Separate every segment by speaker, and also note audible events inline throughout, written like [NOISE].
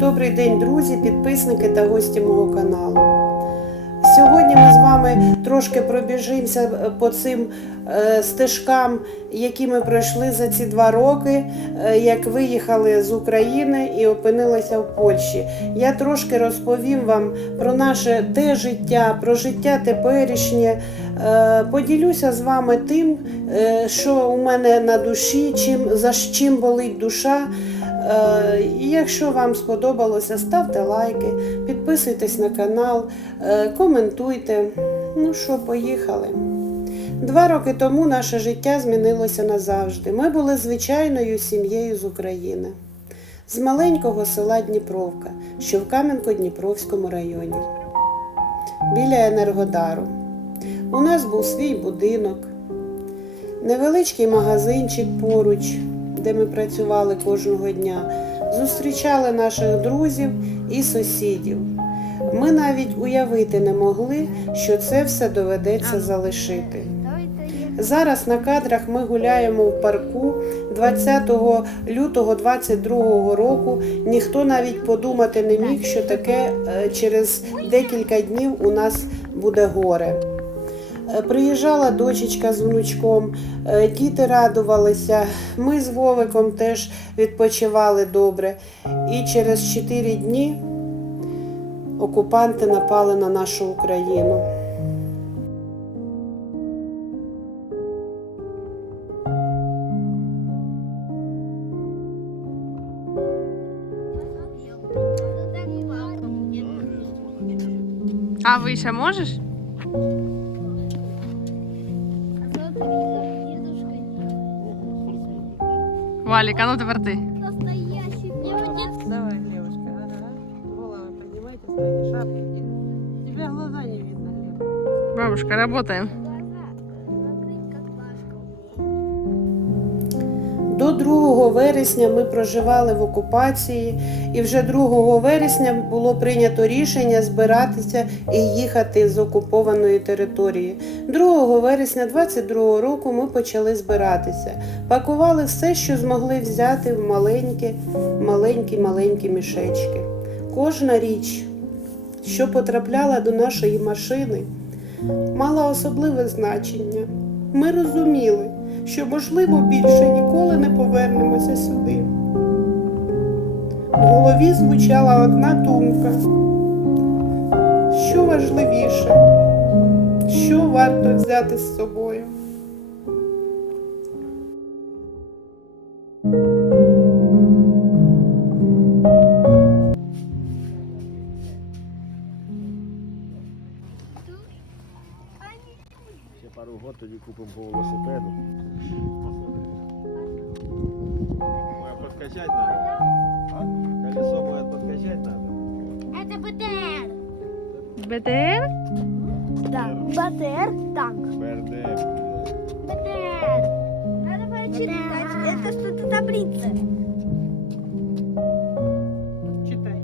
Speaker 1: Добрий день, друзі, підписники та гості мого каналу. Сьогодні ми з вами трошки пробіжимося по цим е, стежкам, які ми пройшли за ці два роки, е, як виїхали з України і опинилися в Польщі. Я трошки розповім вам про наше те життя, про життя теперішнє. Е, Поділюся з вами тим, е, що у мене на душі, чим, за чим болить душа. Е, якщо вам сподобалося, ставте лайки, підписуйтесь на канал, е, коментуйте. Ну що, поїхали. Два роки тому наше життя змінилося назавжди. Ми були звичайною сім'єю з України, з маленького села Дніпровка, що в Кам'янко-Дніпровському районі, біля Енергодару. У нас був свій будинок, невеличкий магазинчик поруч, де ми працювали кожного дня, зустрічали наших друзів і сусідів. Ми навіть уявити не могли, що це все доведеться залишити. Зараз на кадрах ми гуляємо в парку 20 лютого 22 року. Ніхто навіть подумати не міг, що таке е, через декілька днів у нас буде горе. Е, Приїжджала дочечка з внучком, е, діти радувалися. Ми з Вовиком теж відпочивали добре. І через 4 дні окупанти напали на нашу Україну.
Speaker 2: А вище можеш? Валік, а ну тепер ти.
Speaker 1: Давай, девушка, ага. Голову поднимайте, ставьте шапки. Тебя глаза не видно, Глеб.
Speaker 2: Бабушка, работаем.
Speaker 1: До 2 вересня ми проживали в окупації, і вже 2 вересня було прийнято рішення збиратися і їхати з окупованої території. 2 вересня 22 року ми почали збиратися. Пакували все, що змогли взяти в маленькі, маленькі, маленькі мішечки. Кожна річ, що потрапляла до нашої машини, мала особливе значення. Ми розуміли, що, можливо, більше ніколи не повернемося сюди. В голові звучала одна думка. Що важливіше, що варто взяти з собою?
Speaker 3: Ще пару год тоді купимо по подкачать надо. А? Колесо моє подкачать надо.
Speaker 4: Это БТР.
Speaker 2: БТР?
Speaker 4: Да, БТР танк.
Speaker 3: БРД.
Speaker 4: БТР. Надо прочитать. Это что-то таблица.
Speaker 1: Читай.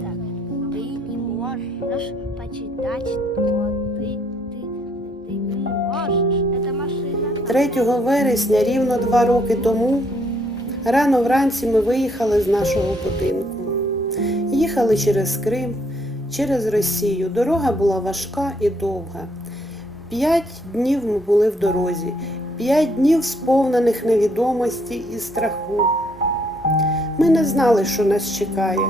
Speaker 4: Так, ты не можешь почитать, что ты, ты, ты не можешь. Это машина.
Speaker 1: 3 вересня, рівно два роки тому, рано вранці ми виїхали з нашого будинку. Їхали через Крим, через Росію. Дорога була важка і довга. П'ять днів ми були в дорозі, п'ять днів сповнених невідомості і страху. Ми не знали, що нас чекає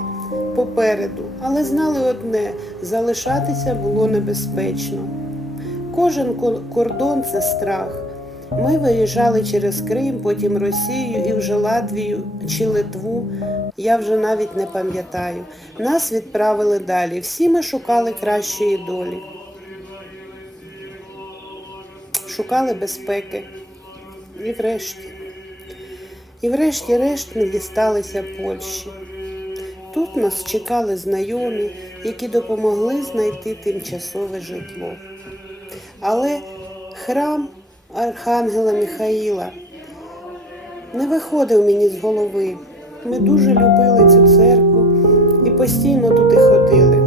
Speaker 1: попереду, але знали одне залишатися було небезпечно. Кожен кордон це страх. Ми виїжджали через Крим, потім Росію і вже Латвію чи Литву. Я вже навіть не пам'ятаю. Нас відправили далі. Всі ми шукали кращої долі. Шукали безпеки. І врешті. І врешті-решт ми дісталися Польщі. Тут нас чекали знайомі, які допомогли знайти тимчасове житло. Але храм Архангела Михаїла не виходив мені з голови. Ми дуже любили цю церкву і постійно туди ходили.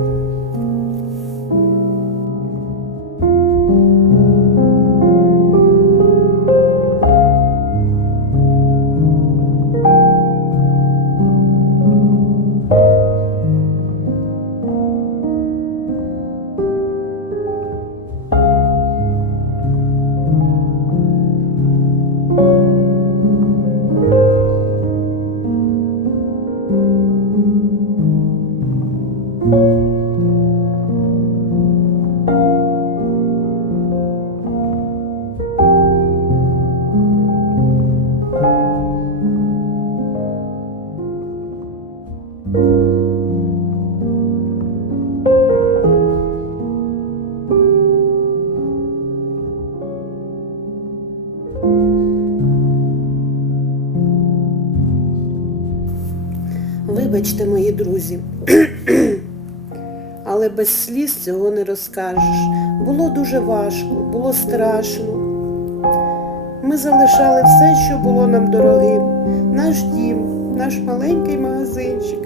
Speaker 1: Вибачте, мої друзі, [CLEARS THROAT] але без сліз цього не розкажеш. Було дуже важко, було страшно. Ми залишали все, що було нам дорогим. Наш дім, наш маленький магазинчик,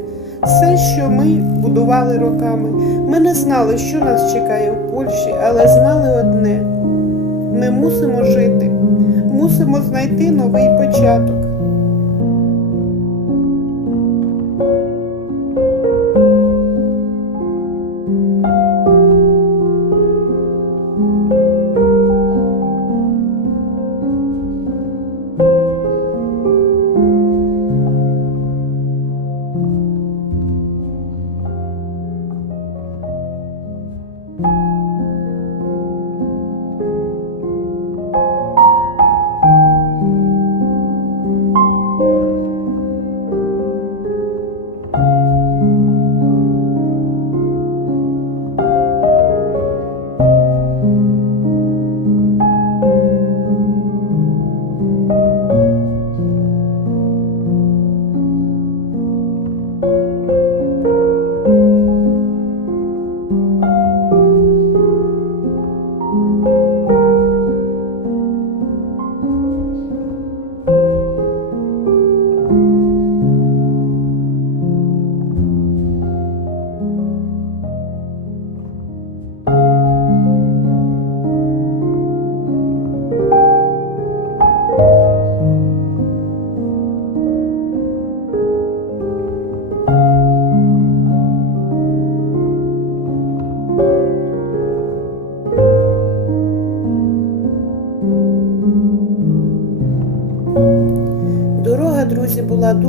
Speaker 1: все, що ми будували роками. Ми не знали, що нас чекає в Польщі, але знали одне: ми мусимо жити, мусимо знайти новий початок.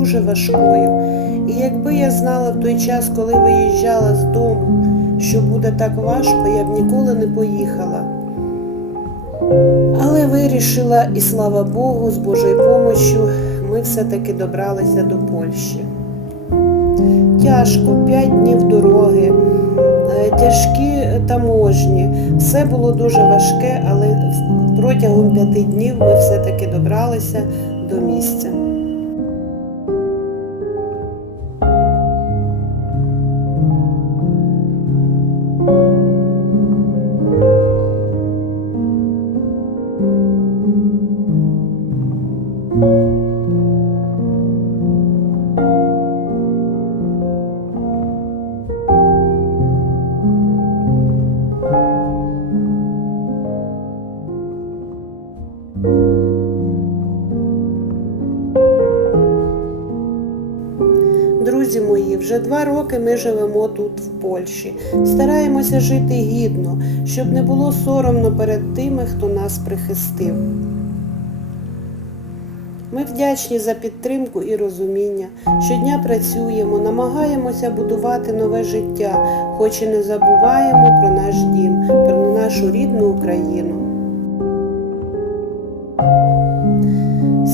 Speaker 1: Дуже важкою. І якби я знала в той час, коли виїжджала з дому, що буде так важко, я б ніколи не поїхала. Але вирішила, і слава Богу, з Божою помощю ми все-таки добралися до Польщі. Тяжко, п'ять днів дороги, е, тяжкі таможні. Все було дуже важке, але протягом п'яти днів ми все-таки добралися до місця. Вже два роки ми живемо тут, в Польщі. Стараємося жити гідно, щоб не було соромно перед тими, хто нас прихистив. Ми вдячні за підтримку і розуміння. Щодня працюємо, намагаємося будувати нове життя, хоч і не забуваємо про наш дім, про нашу рідну Україну.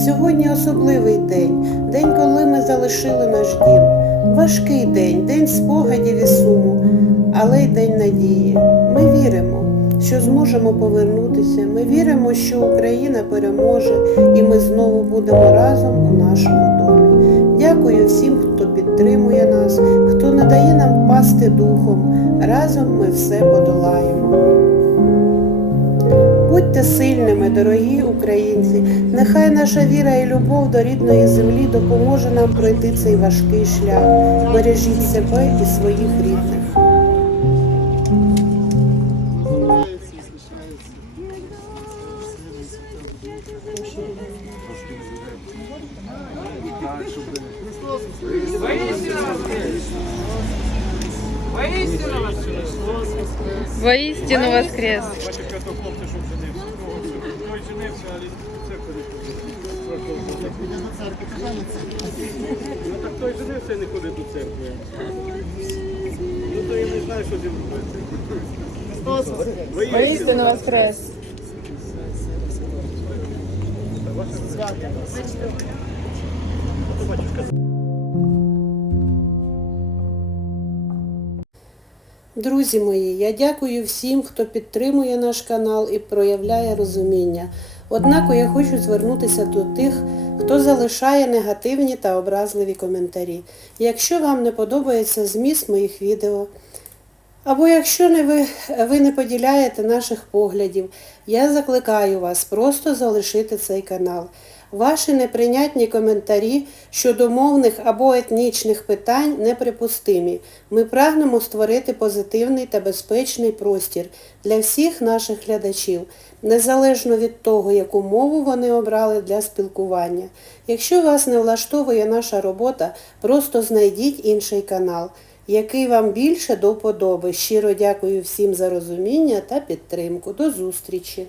Speaker 1: Сьогодні особливий день, день, коли ми залишили наш дім. Важкий день, день спогадів і суму, але й день надії. Ми віримо, що зможемо повернутися. Ми віримо, що Україна переможе і ми знову будемо разом у нашому домі. Дякую всім, хто підтримує нас, хто не дає нам впасти духом. Разом ми все подолаємо. Будьте сильними, дорогі українці. Нехай наша віра і любов до рідної землі допоможе нам пройти цей важкий шлях. Бережіть себе і своїх рідних.
Speaker 3: Це ходить. Ну так той женився і не ходить до церкви. Ну то я не знаю, що зі мною.
Speaker 2: Воистину воскрес!
Speaker 1: Друзі мої, я дякую всім, хто підтримує наш канал і проявляє розуміння. Однак я хочу звернутися до тих, хто залишає негативні та образливі коментарі. Якщо вам не подобається зміст моїх відео, або якщо не ви, ви не поділяєте наших поглядів, я закликаю вас просто залишити цей канал. Ваші неприйнятні коментарі щодо мовних або етнічних питань неприпустимі. Ми прагнемо створити позитивний та безпечний простір для всіх наших глядачів, незалежно від того, яку мову вони обрали для спілкування. Якщо вас не влаштовує наша робота, просто знайдіть інший канал який вам більше до вподоби. Щиро дякую всім за розуміння та підтримку. До зустрічі!